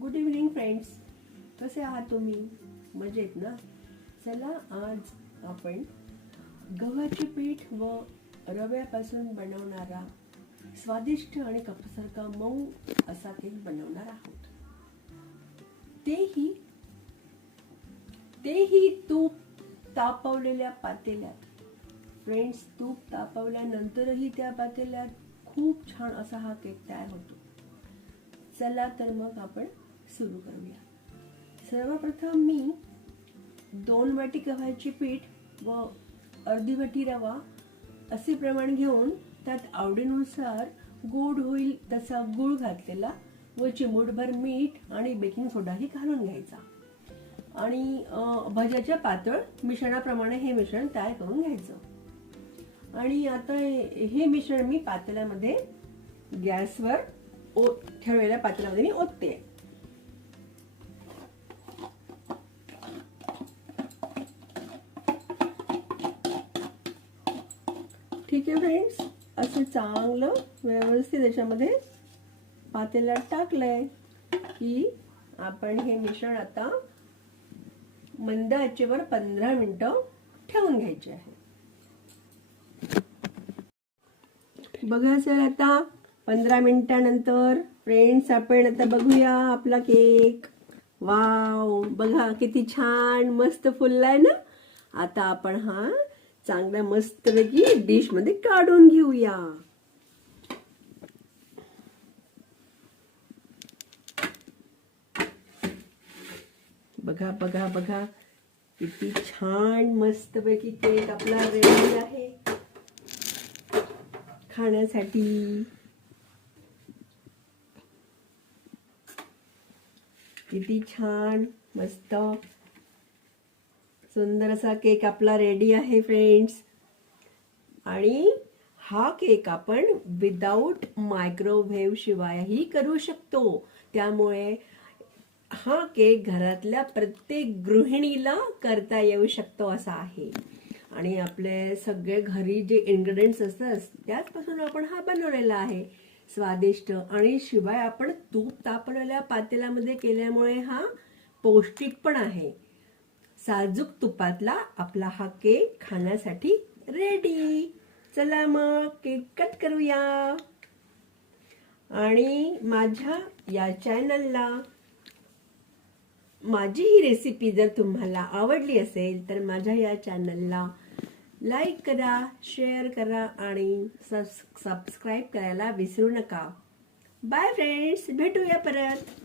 Good evening friends, कसे आहात तुम्ही? मजेत ना? चला आज आपण गव्हाचे पीठ व रव्यापासून बनवणारा स्वादिष्ट आणि कपासारखा मऊ असा केक बनवणार आहोत. तेही तूप तापवलेल्या पातेल्यात. फ्रेंड्स, तूप तापवल्यानंतरही त्या पातेल्यात खूप छान असा हा केक तयार होतो. चला तर मग आपण सुरू करूया. सर्वप्रथम मी 2 वाटी गव्हाचे पीठ व अर्धी वाटी रवा असे प्रमाण घेऊन त्यात आवडीनुसार गोड होईल तसा गूळ घातलेला व चिमूटभर मीठ आणि बेकिंग सोडाही घालून घ्यायचा आणि भज्याच्या पातळ मिश्रणाप्रमाणे हे मिश्रण तयार करून घ्यायचं. आणि आता हे मिश्रण मी पातेल्यामध्ये गॅसवर ठेवलेल्या पातेल्यामध्ये मी ओतते. ठीक आहे फ्रेंड्स, असं चांगलं व्यवस्थित याच्यामध्ये पातेल्यात टाकलंय की आपण हे मिश्रण आता मंद आचेवर 15 मिनिटं ठेवून घ्यायचे आहे. बघा सर, आता 15 मिनिटानंतर फ्रेंड्स आपण आता बघूया आपला केक. वाव, बघा किती छान मस्त फुललाय ना. आता आपण हा चांगला मस्तपैकी डिश मध्ये काढून घेऊया. बघा बघा बघा किती छान मस्तपैकी केक आपला रेडी आहे खाण्यासाठी. किती छान मस्त सुंदर असा केक आपला रेडी आहे फ्रेंड्स. आणि हा केक आपण विदाउट मायक्रोवेव्ह शिवायही करू शकतो. त्यामुळे हा केक घरातल्या प्रत्येक गृहिणीला करता येऊ शकतो असा आहे. आणि आपले सगळे घरी जे इन्ग्रेडियंट्स असतात त्याचपासून आपण हा बनवलेला आहे. स्वादिष्ट आणि शिवाय आपण तूप तापवलेल्या पातेल्यामध्ये केल्यामुळे हा पौष्टिक पण आहे. साजूक तुपातला आपला हा केक खाण्यासाठी रेडी. चला मग केक कट करूया. आणि माझ्या या चॅनलला माझी ही रेसिपी जर तुम्हाला आवडली असेल तर माझ्या या चॅनलला लाईक करा, शेअर करा आणि सबस्क्राईब करायला विसरू नका. बाय फ्रेंड्स, भेटूया परत.